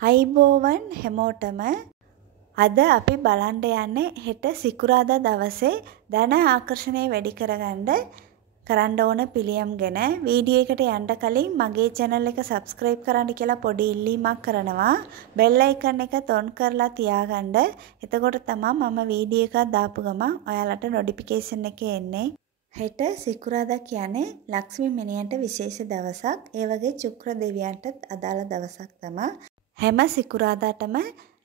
අයිබෝවන් හැමෝටම අද අපි බලන්න යන්නේ හෙට සිකුරාදා දවසේ ධන ආකර්ෂණය වැඩි කරන්න ඕන පිළියම් ගැන. වීඩියෝ එකට යන්න කලින් මගේ channel එක subscribe කරන්න කියලා පොඩි ඉල්ලීමක් කරනවා. bell icon එක on කරලා තියාගන්න. එතකොට තමයි මම වීඩියෝ එකක් දාපු ගමන් ඔයාලට notification එක එන්නේ. හෙට සිකුරාදා කියන්නේ ලක්ෂ්මී මිනියන්ට විශේෂ දවසක්. ඒ වගේ චුක්‍ර දෙවියන්ටත් අදාළ දවසක් තමයි. හැම සිකුරාදාටම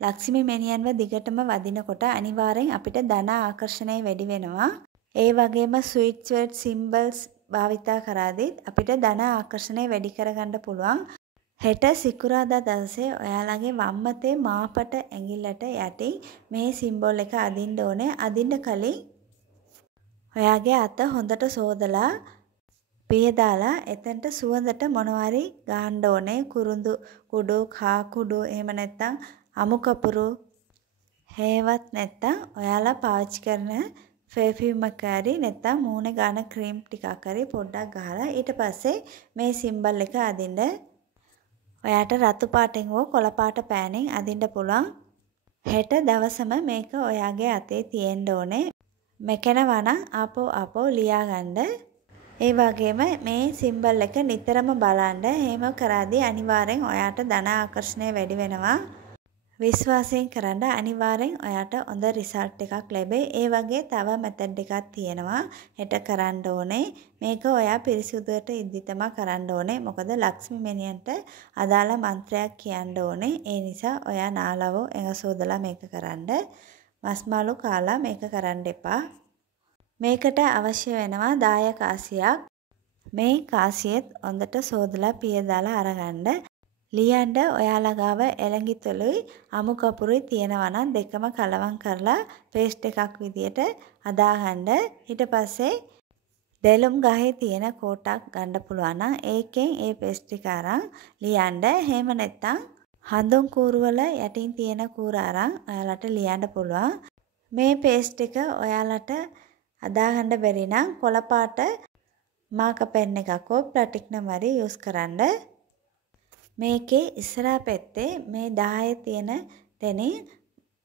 ලක්ෂ්මී මෙනියන්ව දිගටම වදිනකොට අනිවාර්යෙන් අපිට ධන ආකර්ෂණය වැඩි වෙනවා. ඒ වගේම ස්වීට් වර්ඩ් සිම්බල්ස් භාවිතා කරාදීත් අපිට ධන ආකර්ෂණය වැඩි කරගන්න පුළුවන්. හෙට සිකුරාදා දවසේ ඔයාලගේ වම්මතේ මාපට ඇඟිල්ලට යටින් මේ සිම්බල් එක අදින්න ඕනේ. අදින්න කලින් ඔයාගේ අත හොඳට සෝදලා පියදාලා එතනට සුවඳට මොනවාරි ගහන්න ඕනේ. කුරුඳු කුඩු, කා කුඩු, එහෙම නැත්නම් අමු කපුරු හේවත් නැත්නම් ඔයාලා පාවිච්චි කරන පර්ෆියුම් එකක් හරි නැත්නම් මූණේ ගාන ක්‍රීම් ටිකක් හරි පොඩ්ඩක් ගහලා ඊට පස්සේ මේ සිම්බල් එක අදින්න. ඔයාට රතු පාටෙන් හෝ කොළ පාට පෑනෙන් අදින්න පුළුවන්. හෙට දවසම මේක ඔයාගේ අතේ තියෙන්න ඕනේ. මෙකෙනවා නම් ආපෝ ලියා ගන්න. ඒ වගේම මේ සිම්බල් එක නිතරම බලන්න. එහෙම කරාදී අනිවාර්යෙන් ඔයාට ධන ආකර්ෂණය වැඩි වෙනවා. විශ්වාසයෙන් කරන්න අනිවාර්යෙන් ඔයාට හොඳ රිසල්ට් එකක් ලැබෙයි. ඒ වගේ තව මෙතඩ් එකක් තියෙනවා. හෙට කරන්න ඕනේ. මේක ඔයා පිරිසුදුවට ඉදි තමයි කරන්න ඕනේ. මොකද ලක්ෂ්මී මෙනියන්ට අදාළ මන්ත්‍රයක් කියන්න ඕනේ. ඒ නිසා ඔයා නාලව එඟසෝදලා මේක කරන්න. මස් මාළු කාලා මේක කරන්න එපා. මේකට අවශ්‍ය වෙනවා දාය කාසියක්. මේ කාසියෙත් හොඳට සෝදලා පියදාලා අරගන්න. ලියන්න ඔයාලා ගාව එළඟිතලුයි අමු කපුරුයි තියෙනවා නම් දෙකම කලවම් කරලා පේස්ට් එකක් විදියට අදාගන්න. ඊට පස්සේ දෙලුම් ගහේ තියෙන කෝටක් ගන්න පුළුවන් නම් ඒකෙන් ඒ පේස්ට් ටික අරන් ලියන්න. එහෙම නැත්නම් හඳුන් කූරු වල යටින් තියෙන කූර අරන් ඔයාලට ලියන්න පුළුවන්. මේ පේස්ට් එක ඔයාලට අදාගන්න බැරි නම් කොළ පාට මාකර් පෙන් එකක් හෝ ප්ලාස්ටික් නමරි යූස් කරන්න. මේකේ ඉස්සරහා පැත්තේ මේ 10 තියෙන තැනින්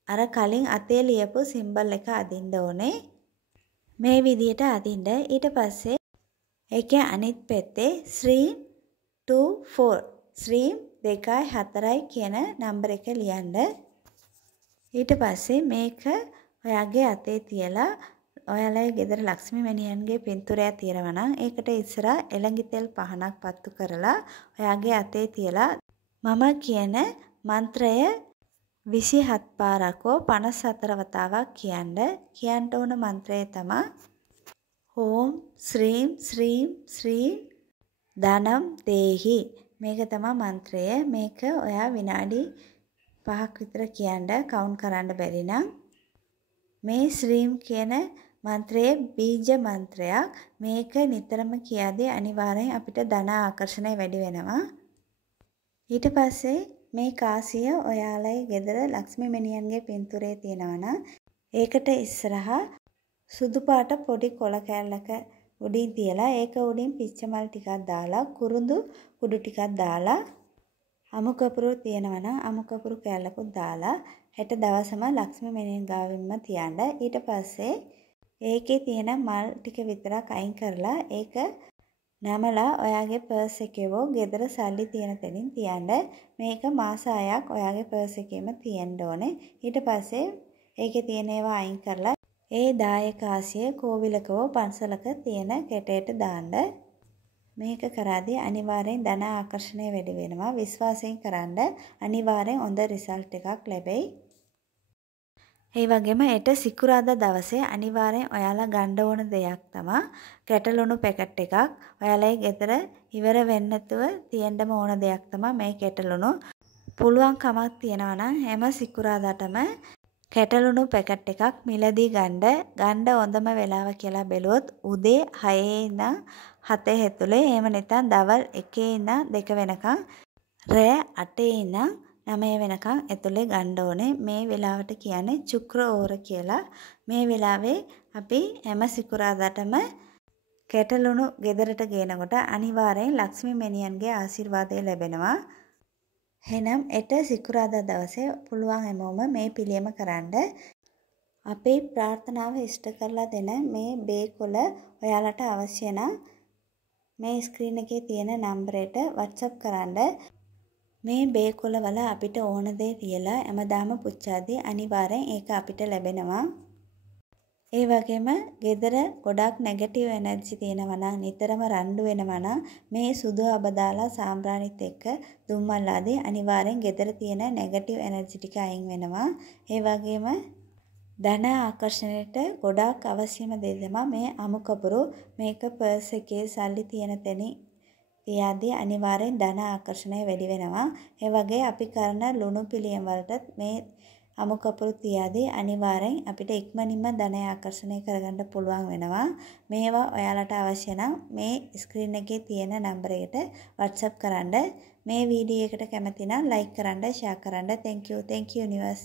අර කලින් අතේ ලියපු සිම්බල් එක අදින්න ඕනේ. මේ විදියට අදින්න. ඊට පස්සේ ඒකේ අනිත් පැත්තේ ශ්‍රීම් 24 ශ්‍රීම් 2යි 4යි කියන නම්බර එක ලියන්න. ඊට පස්සේ මේක ඔයාගේ අතේ තියලා ඔයාලගේ ගෙදර ලක්ෂ්මී මෙනියන්ගේ පින්තූරයක් තියෙනවා නම් ඒකට ඉස්සරහා එළඟි තෙල් පහනක් පත්තු කරලා ඔයාගේ අතේ තියලා මම කියන මන්ත්‍රය 27 පාරක් හෝ 54 වතාවක් කියන්න ඕන මන්ත්‍රය තමයි ඕම් ශ්‍රීම් ශ්‍රීම් ශ්‍රීම් ධනම් දේහි. මේක තමයි මන්ත්‍රය. මේක ඔයා විනාඩි 5ක් විතර කියන්න කවුන්ට් කරන්න බැරි නම් මේ ශ්‍රීම් කියන මන්ත්‍රයේ බීජ මන්ත්‍රයක්. මේක නිතරම කියද්දී අනිවාර්යෙන් අපිට ධන ආකර්ෂණය වැඩි වෙනවා. ඊට පස්සේ මේ කාසිය ඔයාලගේ ගෙදර ලක්ෂ්මී මෙනියන්ගේ පින්තූරේ තියෙනවා නම් ඒකට ඉස්සරහා සුදු පාට පොඩි කොළ කෑල්ලක උඩින් තියලා ඒක උඩින් පිච්චමල් ටිකක් දාලා කුරුඳු කුඩු ටිකක් දාලා අමු කපුරු තියෙනවා නම් අමු කපුරු කෑල්ලකුත් දාලා හෙට දවසම ලක්ෂ්මී මෙනියන් ගාවින්ම තියන්න. ඊට පස්සේ ඒකේ තියෙන මල් ටික විතරක් අයින් කරලා ඒක නමලා ඔයාගේ පර්ස් එකේ වෝ ගෙදර සල්ලි තියෙන තැනින් තියන්න. මේක මාස 6ක් ඔයාගේ පර්ස් එකේම තියෙන්න ඕනේ. ඊට පස්සේ ඒකේ තියෙන ඒවා අයින් කරලා ඒ දායකාසිය කෝවිලක වෝ පන්සලක තියෙන කැටයට දාන්න. මේක කරාදී අනිවාර්යෙන් ධන ආකර්ෂණය වැඩි වෙනවා. විශ්වාසයෙන් කරන්න අනිවාර්යෙන් හොඳ රිසල්ට් එකක් ලැබෙයි. ඒ වගේම හෙට සිකුරාදා දවසේ අනිවාර්යෙන් ඔයාලා ගන්න ඕන දෙයක් තමයි කැටලුණු පැකට් එකක්. ඔයාලගේ ගෙදර ඉවර වෙන්නේ නැතුව තියෙන්නම ඕන දෙයක් තමයි මේ කැටලුණු. පුළුවන් කමක් තියනවා නම් හැම සිකුරාදාටම කැටලුණු පැකට් එකක් මිලදී ගන්න හොඳම වෙලාව කියලා බැලුවොත් උදේ 6 ඉඳන් 7 ඇතුලේ. එහෙම නැත්නම් දවල් 1 ඉඳන් 2 වෙනකන් රෑ 8 ඉඳන් 9 වෙනකන් ඇතුලේ ගන්න ඕනේ. මේ වෙලාවට කියන්නේ චුක්‍ර ඕර කියලා. මේ වෙලාවේ අපි හැම සිකුරාදාටම කැටලුණු ගෙදරට ගේනකොට අනිවාර්යෙන් ලක්ෂ්මී මෙනියන්ගේ ආශිර්වාදය ලැබෙනවා. එහෙනම් එට සිකුරාදා දවසේ පුළුවන් හැමෝම මේ පිළියම කරන්න. අපේ ප්‍රාර්ථනාව ඉෂ්ට කරලා දෙන මේ බේකොළ ඔයාලට අවශ්‍ය නම් මේ ස්ක්‍රීන් එකේ තියෙන නම්බරයට WhatsApp කරන්න. මේ බේකොළ වල අපිට ඕන දේ තියලා හැමදාම පුච්චාදී අනිවාර්යෙන් ඒක අපිට ලැබෙනවා. ඒ වගේම ගෙදර ගොඩක් නෙගටිව් එනර්ජි තියෙනවා නම් නිතරම රණ්ඩු වෙනවා නම් මේ සුදු අබ දාලා සාම්බ්‍රාණිත් එක්ක දුම්මල්ලාදී අනිවාර්යෙන් ගෙදර තියෙන නෙගටිව් එනර්ජි ටික අයින් වෙනවා. ඒ වගේම ධන ආකර්ෂණයට ගොඩාක් අවශ්‍යම දේ තමයි මේ අමු කපුරු. මේක පර්ස් එකේ සල්ලි තියෙන තැනින් තියාදී අනිවාර්යෙන් ධන ආකර්ෂණය වැඩි වෙනවා. ඒ වගේ අපි කරන ලුණු පිළියම් වලට මේ අමු කපුරු තියාදී අනිවාර්යෙන් අපිට ඉක්මනින්ම ධන ආකර්ෂණය කරගන්න පුළුවන් වෙනවා. මේවා ඔයාලට අවශ්‍ය නම් මේ ස්ක්‍රීන් එකේ තියෙන නම්බර එකට WhatsApp කරන්න. මේ වීඩියෝ එකට කැමති නම් like කරන්න, share කරන්න. Thank you universe.